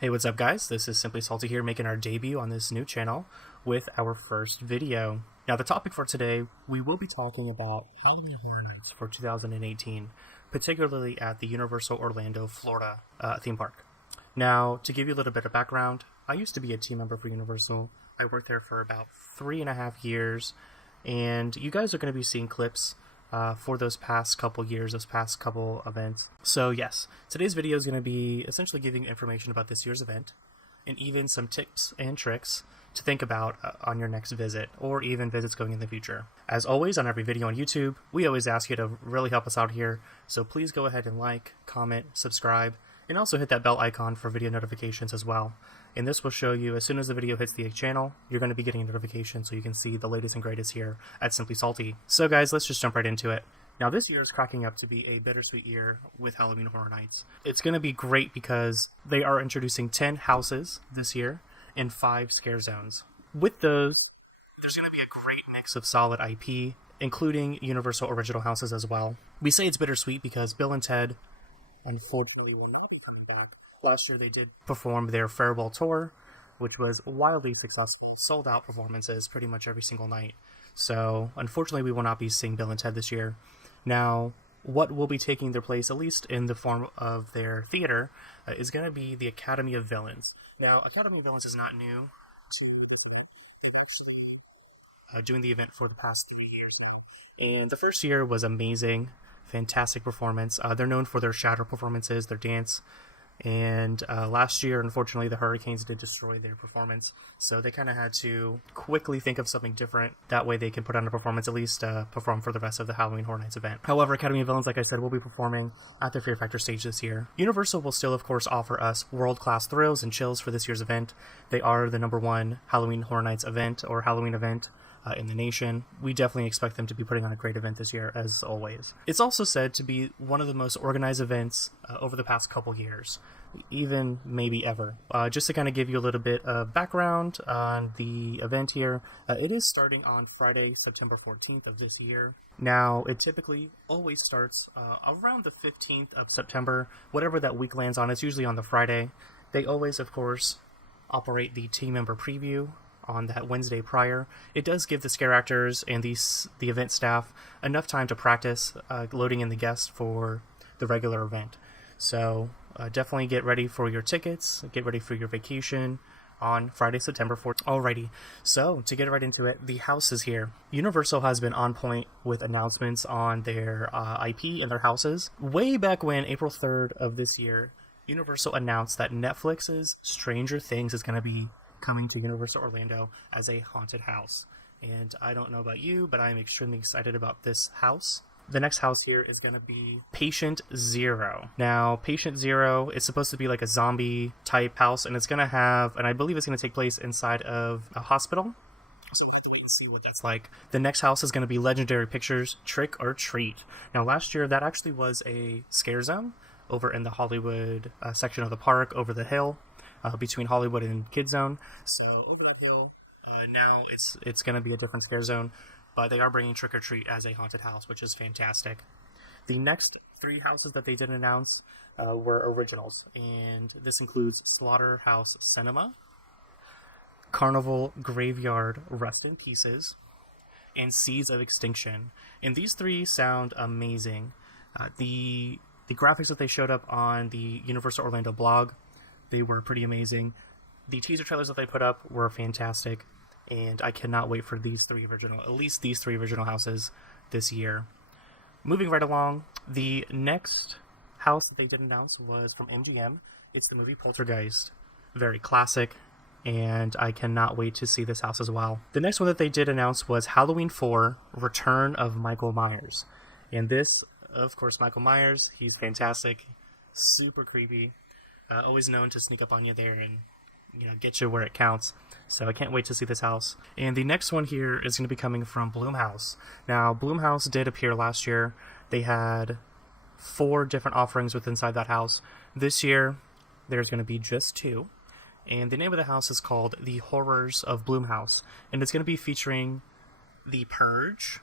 Hey, what's up guys? This is Simply Salty here making our debut on this new channel with our first video. Now the topic for today, we will be talking about Halloween Horror Nights for 2018, particularly at the Universal Orlando, Florida theme park. Now, to give you a little bit of background, I used to be a team member for Universal. I worked there for about 3.5 years, and you guys are going to be seeing clips for those past couple years, those past couple events. So yes, today's video is going to be essentially giving information about this year's event, and even some tips and tricks to think about on your next visit, or even visits going in the future. As always, on every video on YouTube, we always ask you to really help us out here, so please go ahead and like, comment, subscribe, and also hit that bell icon for video notifications as well. And this will show you, as soon as the video hits the channel, you're going to be getting a notification so you can see the latest and greatest here at Simply Salty. So guys, let's just jump right into it. Now this year is cracking up to be a bittersweet year with Halloween Horror Nights. It's going to be great because they are introducing 10 houses this year and 5 scare zones. With those, there's going to be a great mix of solid IP, including Universal original houses as well. We say it's bittersweet because Bill and Ted, unfortunately, last year they did perform their farewell tour, which was wildly successful, sold out performances pretty much every single night. So unfortunately we will not be seeing Bill and Ted this year. Now, what will be taking their place, at least in the form of their theater, is going to be the Academy of Villains. Now, Academy of Villains is not new. Doing the event for the past 3 years. And the first year was amazing, fantastic performance. They're known for their shadow performances, their dance. And last year, unfortunately, the hurricanes did destroy their performance, so they kind of had to quickly think of something different. That way they can put on a performance, at least perform for the rest of the Halloween Horror Nights event. However, Academy of Villains, like I said, will be performing at their Fear Factor stage this year. Universal will still, of course, offer us world-class thrills and chills for this year's event. They are the #1 Halloween Horror Nights event, or Halloween event, in the nation. We definitely expect them to be putting on a great event this year, as always. It's also said to be one of the most organized events over the past couple years, even maybe ever. Just to kind of give you a little bit of background on the event here, it is starting on Friday, September 14th of this year. Now, it typically always starts around the 15th of September, whatever that week lands on. It's usually on the Friday. They always, of course, operate the team member preview on that Wednesday prior. It does give the scare actors and the event staff enough time to practice loading in the guests for the regular event. So definitely get ready for your tickets, get ready for your vacation on Friday, September 4th. Alrighty, so to get right into it, the houses here. Universal has been on point with announcements on their IP and their houses. Way back when, April 3rd of this year, Universal announced that Netflix's Stranger Things is going to be coming to Universal Orlando as a haunted house. And I don't know about you, but I'm extremely excited about this house. The next house here is going to be Patient Zero. Now, Patient Zero is supposed to be like a zombie type house, and it's going to have, and I believe it's going to take place inside of a hospital. So we'll have to wait and see what that's like. The next house is going to be Legendary Pictures Trick or Treat. Now, last year that actually was a scare zone over in the Hollywood section of the park, over the hill. Between Hollywood and Kid Zone. So over that hill, now it's going to be a different scare zone, but they are bringing Trick or Treat as a haunted house, which is fantastic. The next 3 houses that they did announce were originals, and this includes Slaughterhouse Cinema, Carnival Graveyard Rest in Pieces, and Seeds of Extinction. And these 3 sound amazing. The graphics that they showed up on the Universal Orlando blog, they were pretty amazing. The teaser trailers that they put up were fantastic, and I cannot wait for at least these three original houses this year. Moving right along, the next house that they did announce was from MGM. It's the movie Poltergeist. Very classic, and I cannot wait to see this house as well. The next one that they did announce was Halloween 4, Return of Michael Myers. And this, of course, Michael Myers, he's fantastic, super creepy. Always known to sneak up on you there and, get you where it counts. So I can't wait to see this house. And the next one here is going to be coming from Blumhouse. Now, Blumhouse did appear last year. They had 4 different offerings inside that house. This year, there's going to be just 2. And the name of the house is called The Horrors of Blumhouse. And it's going to be featuring The Purge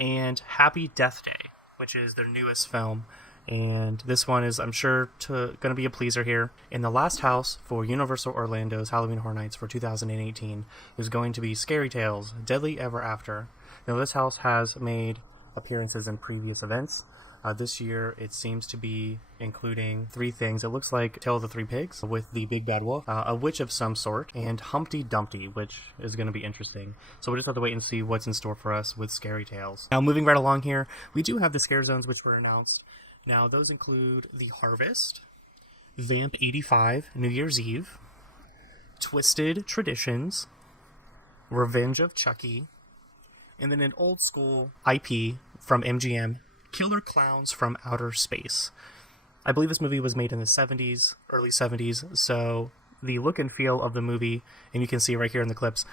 and Happy Death Day, which is their newest film. And this one is, I'm sure, going to be a pleaser here. In the last house for Universal Orlando's Halloween Horror Nights for 2018 is going to be Scary Tales, Deadly Ever After. Now, this house has made appearances in previous events. This year, it seems to be including 3 things. It looks like Tale of the Three Pigs with the Big Bad Wolf, a witch of some sort, and Humpty Dumpty, which is going to be interesting. So we'll just have to wait and see what's in store for us with Scary Tales. Now, moving right along here, we do have the scare zones which were announced. Now, those include The Harvest, Vamp 85, New Year's Eve, Twisted Traditions, Revenge of Chucky, and then an old school IP from MGM, Killer Clowns from Outer Space. I believe this movie was made in the 70s, early 70s, so the look and feel of the movie, and you can see right here in the clips,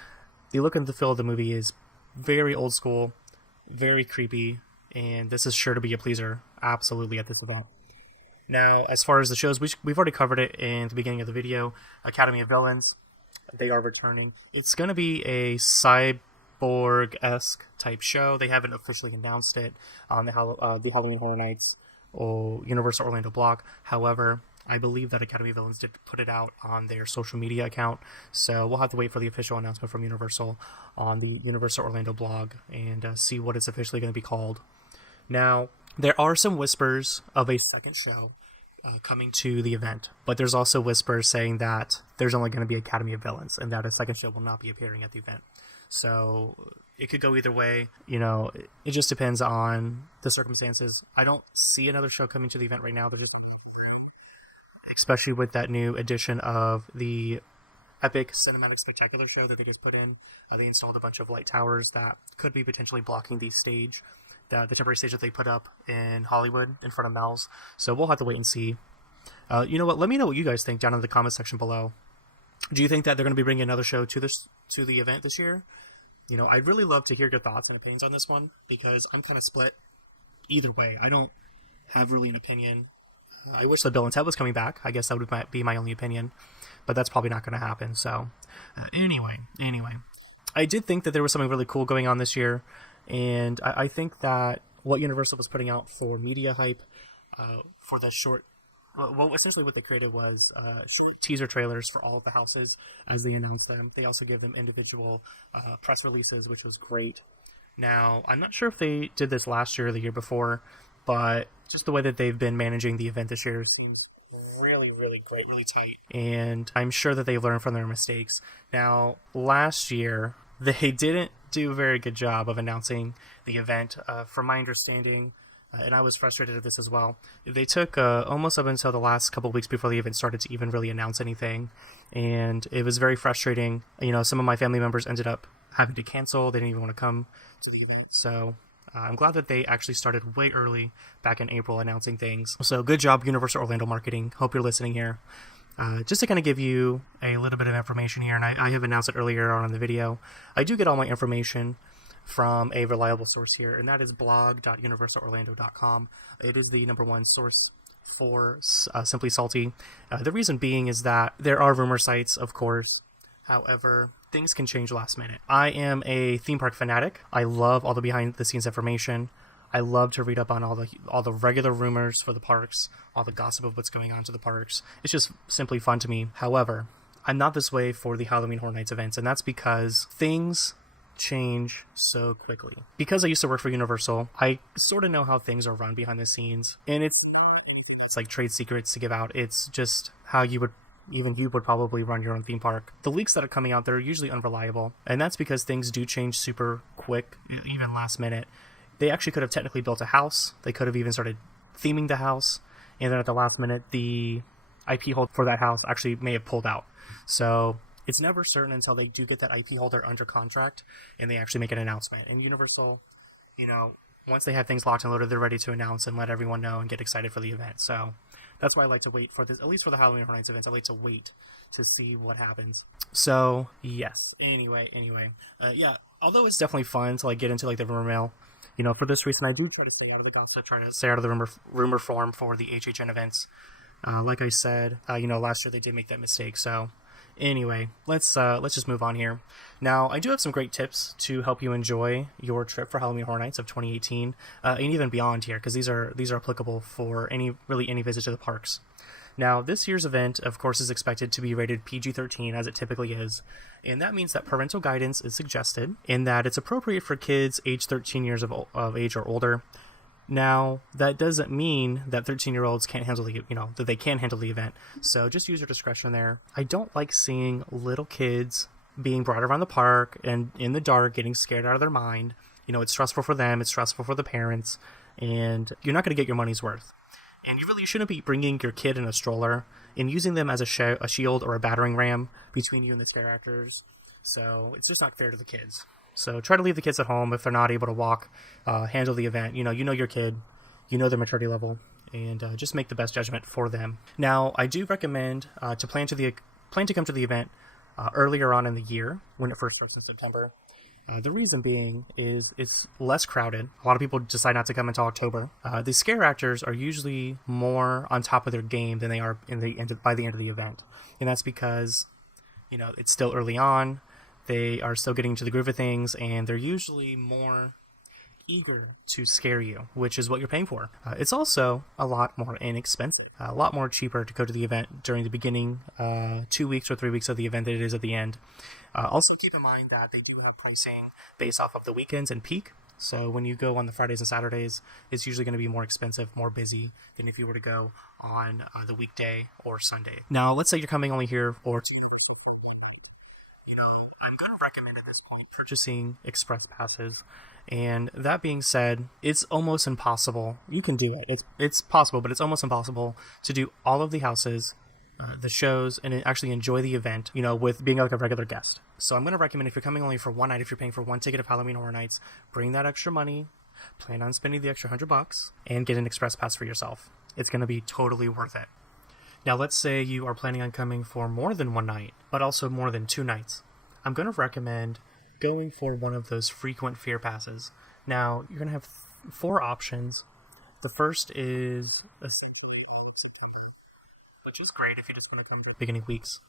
the look and the feel of the movie is very old school, very creepy, and this is sure to be a pleaser, absolutely, at this event. Now, as far as the shows, we've already covered it in the beginning of the video. Academy of Villains, they are returning. It's going to be a cyborg-esque type show. They haven't officially announced it on the Halloween Horror Nights or Universal Orlando blog. However, I believe that Academy of Villains did put it out on their social media account, so we'll have to wait for the official announcement from Universal on the Universal Orlando blog and see what it's officially going to be called. Now, there are some whispers of a second show coming to the event, but there's also whispers saying that there's only going to be Academy of Villains and that a second show will not be appearing at the event. So it could go either way. You know, it just depends on the circumstances. I don't see another show coming to the event right now, but especially with that new edition of the Epic Cinematic Spectacular show that they just put in. They installed a bunch of light towers that could be potentially blocking the stage, the temporary stage that they put up in Hollywood in front of Mel's. So we'll have to wait and see. You know what? Let me know what you guys think down in the comment section below. Do you think that they're going to be bringing another show to the event this year? You know, I'd really love to hear your thoughts and opinions on this one, because I'm kind of split either way. I don't have really an opinion. I wish that Bill and Ted was coming back. I guess that would be my only opinion, but that's probably not going to happen. So anyway, I did think that there was something really cool going on this year, and I think that what Universal was putting out for media hype for the short, well, essentially what they created was short teaser trailers for all of the houses as they announced them. They also gave them individual press releases, which was great. Now, I'm not sure if they did this last year or the year before, but just the way that they've been managing the event this year seems really, really great, really tight. And I'm sure that they learned from their mistakes. Now, last year, they didn't do a very good job of announcing the event. From my understanding, and I was frustrated at this as well, they took almost up until the last couple of weeks before the event started to even really announce anything. And it was very frustrating. You know, some of my family members ended up having to cancel. They didn't even want to come to the event. So I'm glad that they actually started way early back in April announcing things. So good job, Universal Orlando Marketing. Hope you're listening here. Just to kind of give you a little bit of information here, and I have announced it earlier on in the video, I do get all my information from a reliable source here, and that is blog.universalorlando.com. It is the #1 source for Simply Salty. The reason being is that there are rumor sites, of course. However, things can change last minute. I am a theme park fanatic. I love all the behind the scenes information. I love to read up on all the regular rumors for the parks, all the gossip of what's going on to the parks. It's just simply fun to me. However, I'm not this way for the Halloween Horror Nights events, and that's because things change so quickly. Because I used to work for Universal, I sort of know how things are run behind the scenes, and it's like trade secrets to give out. It's just how you would probably run your own theme park. The leaks that are coming out, they're usually unreliable, and that's because things do change super quick, even last minute. They actually could have technically built a house. They could have even started theming the house, and then at the last minute, the IP holder for that house actually may have pulled out. So it's never certain until they do get that IP holder under contract and they actually make an announcement. And Universal, you know, once they have things locked and loaded, they're ready to announce and let everyone know and get excited for the event. So that's why I like to wait for this, at least for the Halloween Horror Nights events. I like to wait to see what happens. So yes, anyway, yeah, although it's definitely fun to like get into like the rumor mill, you know, for this reason, I do try to stay out of the gossip, try to stay out of the rumor form for the HHN events. Like I said, you know, last year they did make that mistake. So anyway, let's just move on here. Now, I do have some great tips to help you enjoy your trip for Halloween Horror Nights of 2018, and even beyond here, because these are applicable for any visit to the parks. Now, this year's event, of course, is expected to be rated PG-13, as it typically is, and that means that parental guidance is suggested, in that it's appropriate for kids age 13 years of age or older. Now, that doesn't mean that 13-year-olds can't handle that they can handle the event, so just use your discretion there. I don't like seeing little kids being brought around the park and in the dark, getting scared out of their mind. It's stressful for them, it's stressful for the parents, and you're not going to get your money's worth. And you really shouldn't be bringing your kid in a stroller and using them as a shield or a battering ram between you and the scare actors. So it's just not fair to the kids. So try to leave the kids at home if they're not able to walk, handle the event. You know your kid, you know their maturity level, and just make the best judgment for them. Now, I do recommend to plan to come to the event earlier on in the year when it first starts in September. The reason being is it's less crowded. A lot of people decide not to come until October. The scare actors are usually more on top of their game than they are by the end of the event, and that's because it's still early on. They are still getting into the groove of things, and they're usually more eager to scare you, which is what you're paying for. It's also a lot more inexpensive, a lot more cheaper to go to the event during the beginning 2 weeks or 3 weeks of the event than it is at the end. Also keep in mind that they do have pricing based off of the weekends and peak. So when you go on the Fridays and Saturdays, it's usually going to be more expensive, more busy than if you were to go on the weekday or Sunday. Now, let's say you're coming only here for 2 I'm going to recommend at this point purchasing express passes. And that being said, it's almost impossible. You can do it. It's possible, but it's almost impossible to do all of the houses, the shows, and actually enjoy the event, with being like a regular guest. So I'm going to recommend, if you're coming only for one night, if you're paying for one ticket of Halloween Horror Nights, bring that extra money, plan on spending the extra $100, and get an express pass for yourself. It's going to be totally worth it. Now, let's say you are planning on coming for more than one night, but also more than 2 nights. I'm going to recommend going for one of those frequent fear passes. Now, you're going to have 4 options. The first is which is great if you just want to come to the beginning weeks.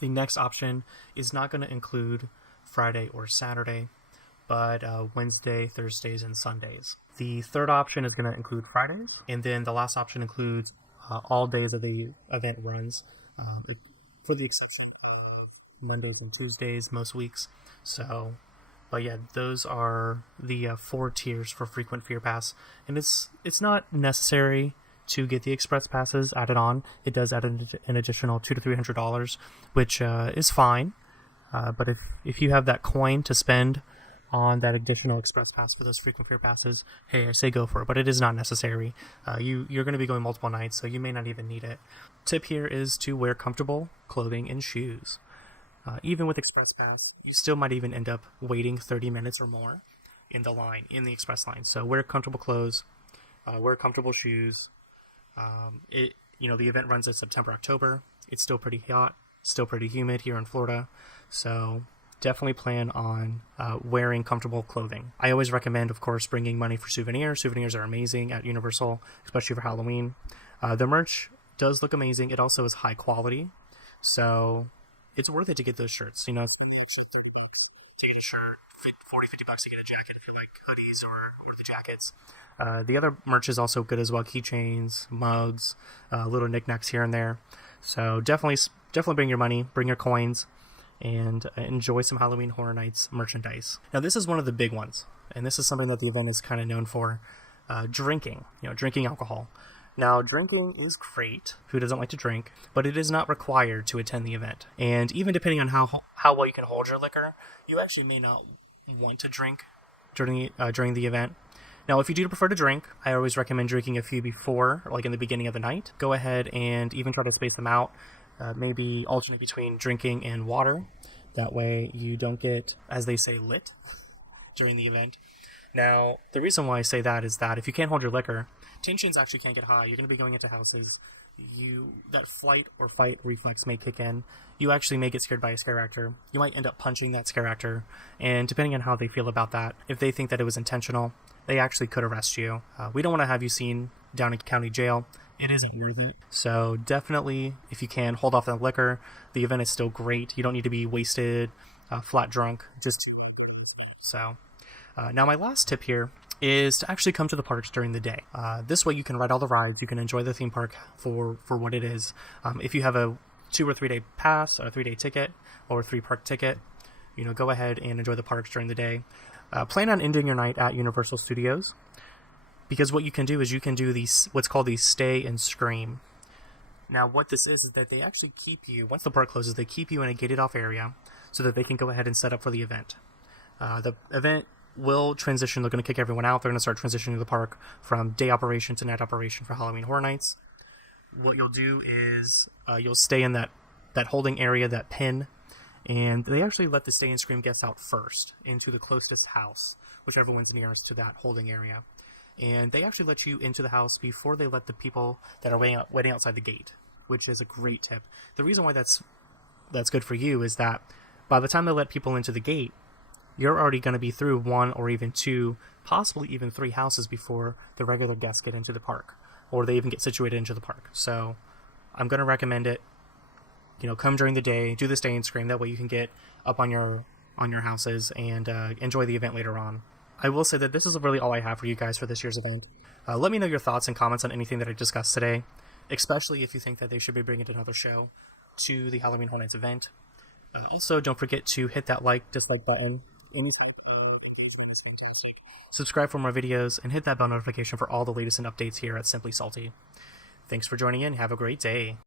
The next option is not going to include Friday or Saturday, but Wednesday, Thursdays, and Sundays. The third option is going to include Fridays, and then the last option includes all days of the event runs, for the exception of Mondays and Tuesdays most weeks. So, but yeah, those are the 4 tiers for frequent fear pass, and it's not necessary to get the express passes added on. It does add an additional $200 to $300, which is fine. But if you have that coin to spend on that additional express pass for those frequent fear passes, hey, I say go for it, but it is not necessary. You're going to be going multiple nights, so you may not even need it. Tip here is to wear comfortable clothing and shoes. Even with express pass, you still might even end up waiting 30 minutes or more in the express line. So wear comfortable clothes, wear comfortable shoes. The event runs in September, October. It's still pretty hot, still pretty humid here in Florida. So definitely plan on wearing comfortable clothing. I always recommend, of course, bringing money for souvenirs. Souvenirs are amazing at Universal, especially for Halloween. The merch does look amazing. It also is high quality. So it's worth it to get those shirts. Spend the extra $30 to get a shirt, $40, $50 to get a jacket if you like hoodies or the jackets. The other merch is also good as well: keychains, mugs, little knickknacks here and there. So definitely bring your money, bring your coins, and enjoy some Halloween Horror Nights merchandise. Now, this is one of the big ones, and this is something that the event is kind of known for: drinking. Drinking alcohol. Now, drinking is great. Who doesn't like to drink? But it is not required to attend the event. And even depending on how well you can hold your liquor, you actually may not want to drink during the event. Now, if you do prefer to drink, I always recommend drinking a few before, like in the beginning of the night. Go ahead and even try to space them out. Maybe alternate between drinking and water. That way you don't get, as they say, lit during the event. Now, the reason why I say that is that if you can't hold your liquor, tensions actually can get high. You're going to be going into houses. That flight or fight reflex may kick in. You actually may get scared by a scare actor. You might end up punching that scare actor. And depending on how they feel about that, if they think that it was intentional, they actually could arrest you. We don't want to have you seen down in county jail. It isn't worth it. So definitely, if you can, hold off that liquor. The event is still great. You don't need to be wasted flat drunk. Just so. Now my last tip here is to actually come to the parks during the day. This way you can ride all the rides, you can enjoy the theme park for what it is. If you have a 2 or 3 day pass, or a 3 day ticket, or a 3 park ticket, go ahead and enjoy the parks during the day. Plan on ending your night at Universal Studios, because what you can do is you can do these what's called the stay and scream. Now what this is that they actually keep you, once the park closes, they keep you in a gated off area so that they can go ahead and set up for the event. The event will transition. They're going to kick everyone out. They're going to start transitioning the park from day operation to night operation for Halloween Horror Nights. What you'll do is you'll stay in that holding area, that pin, and they actually let the stay and scream guests out first into the closest house, whichever one's nearest to that holding area. And they actually let you into the house before they let the people that are waiting outside the gate, which is a great tip. The reason why that's good for you is that by the time they let people into the gate, you're already going to be through 1 or even 2, possibly even 3 houses before the regular guests get into the park, or they even get situated into the park. So I'm going to recommend it. Come during the day, do the stay and scream. That way you can get up on your houses and enjoy the event later on. I will say that this is really all I have for you guys for this year's event. Let me know your thoughts and comments on anything that I discussed today, especially if you think that they should be bringing another show to the Halloween Horror Nights event. Also, don't forget to hit that dislike button. Any type of engagement is fantastic. Subscribe for more videos, and hit that bell notification for all the latest and updates here at Simply Salty. Thanks for joining in. Have a great day.